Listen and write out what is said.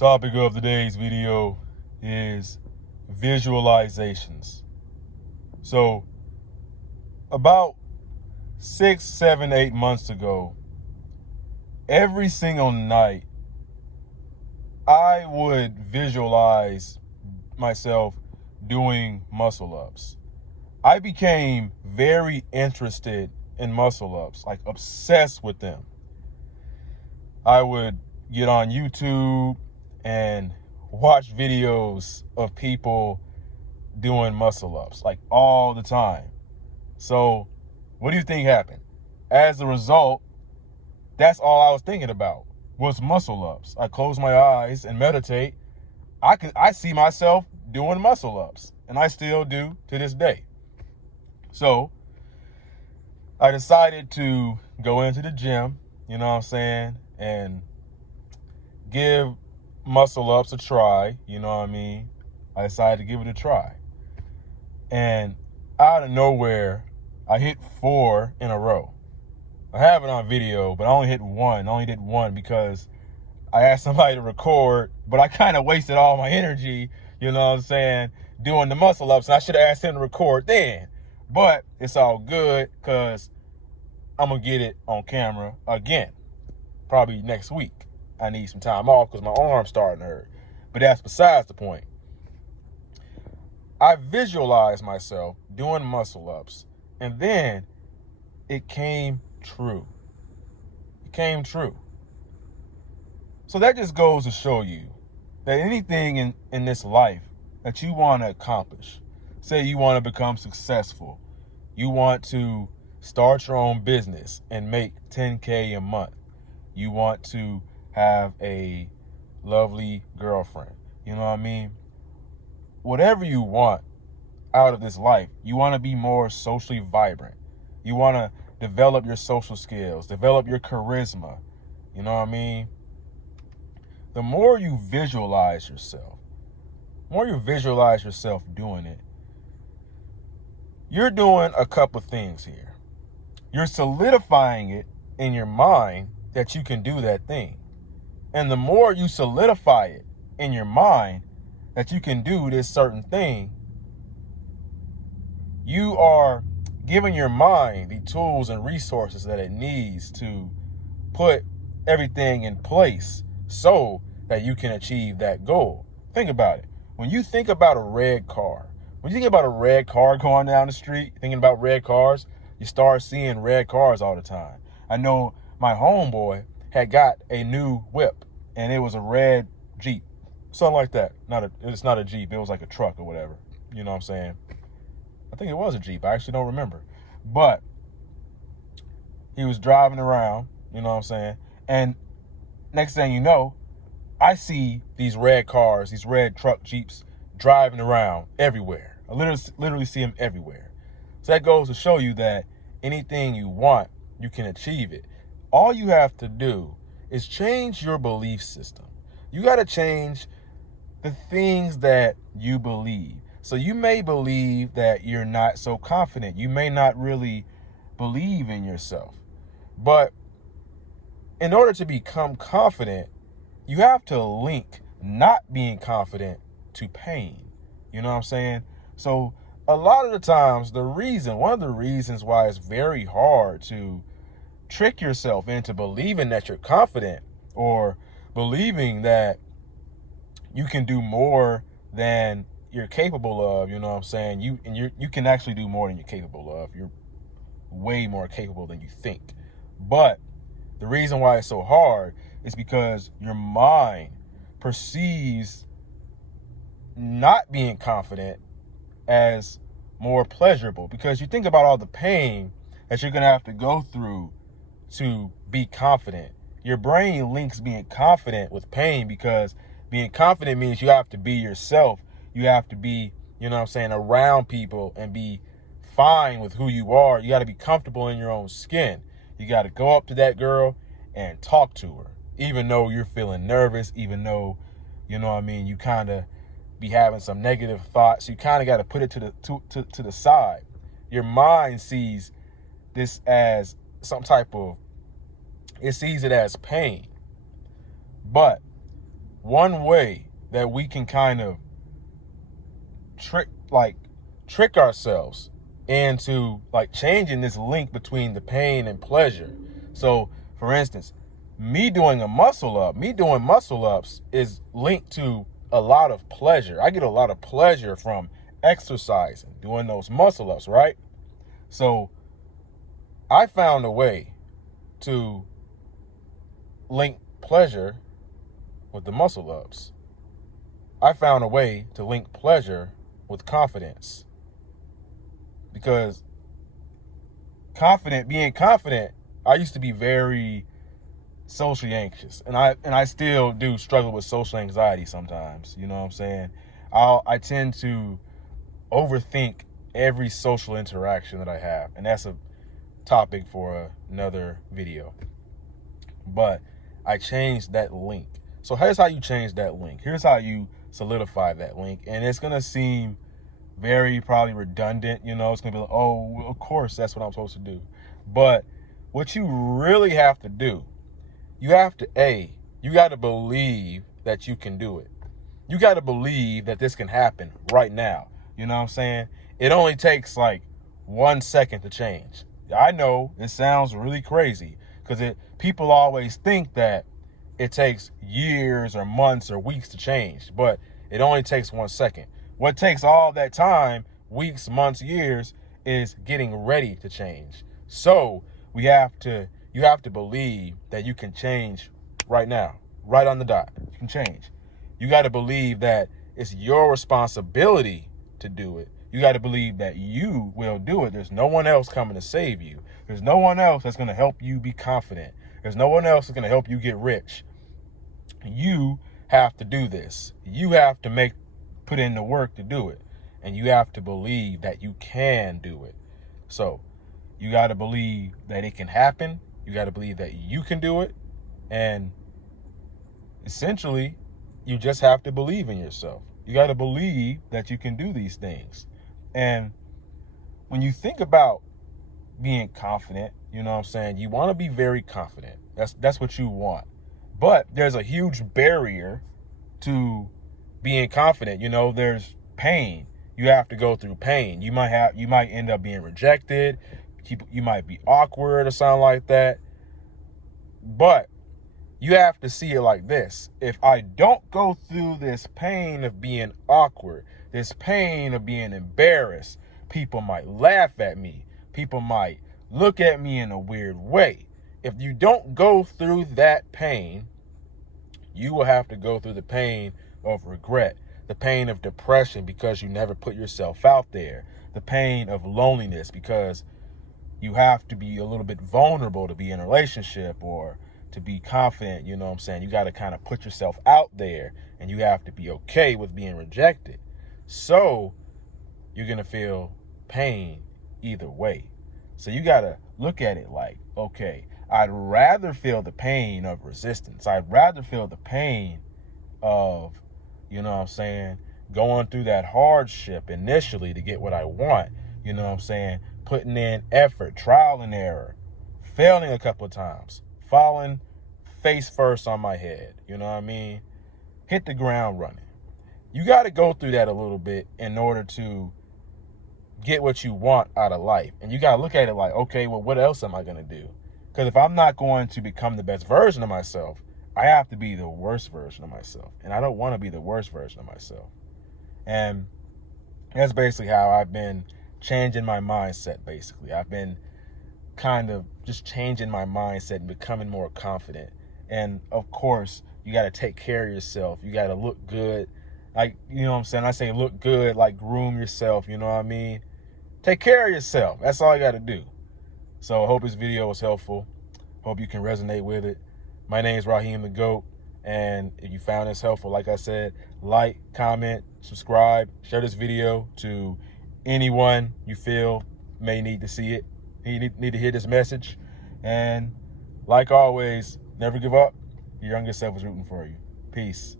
Topic of today's video is visualizations. So, about 6, 7, 8 months ago, every single night, I would visualize myself doing muscle ups. I became very interested in muscle ups, like obsessed with them. I would get on YouTube and watch videos of people doing muscle ups, like all the time. So what do you think happened? As a result, that's all I was thinking about was muscle ups. I close my eyes and meditate. I see myself doing muscle ups, and I still do to this day. So I decided to go into the gym, you know what I'm saying, and give muscle ups a try, you know what I mean? I decided to give it a try. And out of nowhere, I hit 4 in a row. I have it on video, but I only did one because I asked somebody to record, but I kind of wasted all my energy, you know what I'm saying, doing the muscle ups, and I should have asked him to record then. But it's all good because I'm going to get it on camera again, probably next week. I need some time off because my arm's starting to hurt. But that's besides the point. I visualized myself doing muscle ups, and then it came true. It came true. So that just goes to show you that anything in this life that you want to accomplish, say you want to become successful, you want to start your own business and make $10K a month, you want to have a lovely girlfriend, you know what I mean? Whatever you want out of this life, you want to be more socially vibrant. You want to develop your social skills, develop your charisma, you know what I mean? The more you visualize yourself doing it, you're doing a couple things here. You're solidifying it in your mind that you can do that thing. And the more you solidify it in your mind that you can do this certain thing, you are giving your mind the tools and resources that it needs to put everything in place so that you can achieve that goal. Think about it. When you think about a red car, when you think about a red car going down the street, thinking about red cars, you start seeing red cars all the time. I know my homeboy had got a new whip, and it was a red Jeep, something like that. It's not a Jeep. It was like a truck or whatever. You know what I'm saying? I think it was a Jeep. I actually don't remember. But he was driving around, you know what I'm saying? And next thing you know, I see these red cars, these red truck Jeeps driving around everywhere. I literally see them everywhere. So that goes to show you that anything you want, you can achieve it. All you have to do is change your belief system. You got to change the things that you believe. So you may believe that you're not so confident. You may not really believe in yourself. But in order to become confident, you have to link not being confident to pain. You know what I'm saying? So a lot of the times, one of the reasons why it's very hard to trick yourself into believing that you're confident or believing that you can do more than you're capable of, you know what I'm saying? You can actually do more than you're capable of. You're way more capable than you think. But the reason why it's so hard is because your mind perceives not being confident as more pleasurable, because you think about all the pain that you're going to have to go through to be confident. Your brain links being confident with pain, because being confident means you have to be yourself. You have to be, you know what I'm saying, around people and be fine with who you are. You got to be comfortable in your own skin. You got to go up to that girl and talk to her, even though you're feeling nervous, even though, you know what I mean, you kind of be having some negative thoughts. You kind of got to put it to the side. Your mind sees this as it sees it as pain. But one way that we can kind of trick ourselves into like changing this link between the pain and pleasure. So for instance, me doing muscle ups is linked to a lot of pleasure. I get a lot of pleasure from exercising, doing those muscle ups, right? So I found a way to link pleasure with the muscle ups. I found a way to link pleasure with confidence. Because being confident, I used to be very socially anxious. And I still do struggle with social anxiety sometimes. You know what I'm saying? I tend to overthink every social interaction that I have. And that's a topic for another video. But I changed that link. So here's how you change that link. Here's how you solidify that link. And it's going to seem very probably redundant. You know, it's going to be like, oh, of course, that's what I'm supposed to do. But what you really have to do, you got to believe that you can do it. You got to believe that this can happen right now. You know what I'm saying? It only takes like 1 second to change. I know it sounds really crazy because people always think that it takes years or months or weeks to change, but it only takes 1 second. What takes all that time, weeks, months, years, is getting ready to change. So you have to believe that you can change right now, right on the dot. You can change. You got to believe that it's your responsibility to do it. You got to believe that you will do it. There's no one else coming to save you. There's no one else that's going to help you be confident. There's no one else that's going to help you get rich. You have to do this. You have to put in the work to do it. And you have to believe that you can do it. So you got to believe that it can happen. You got to believe that you can do it. And essentially, you just have to believe in yourself. You got to believe that you can do these things. And when you think about being confident, you know what I'm saying? You want to be very confident. That's what you want. But there's a huge barrier to being confident. You know, there's pain. You have to go through pain. You might end up being rejected. You might be awkward or something like that. But you have to see it like this. If I don't go through this pain of being awkward, this pain of being embarrassed, people might laugh at me. People might look at me in a weird way. If you don't go through that pain, you will have to go through the pain of regret, the pain of depression because you never put yourself out there, the pain of loneliness because you have to be a little bit vulnerable to be in a relationship or to be confident. You know what I'm saying? You got to kind of put yourself out there and you have to be okay with being rejected. So you're going to feel pain either way. So you got to look at it like, okay, I'd rather feel the pain of resistance. I'd rather feel the pain of, you know what I'm saying, going through that hardship initially to get what I want. You know what I'm saying? Putting in effort, trial and error, failing a couple of times, falling face first on my head. You know what I mean? Hit the ground running. You got to go through that a little bit in order to get what you want out of life. And you got to look at it like, okay, well, what else am I going to do? Because if I'm not going to become the best version of myself, I have to be the worst version of myself. And I don't want to be the worst version of myself. And that's basically how I've been changing my mindset, basically. I've been kind of just changing my mindset and becoming more confident. And, of course, you got to take care of yourself. You got to look good. Like, you know what I'm saying? I say look good, like groom yourself, you know what I mean? Take care of yourself. That's all you got to do. So I hope this video was helpful. Hope you can resonate with it. My name is Raheem the GOAT. And if you found this helpful, like I said, like, comment, subscribe, share this video to anyone you feel may need to see it. You need to hear this message. And like always, never give up. Your younger self is rooting for you. Peace.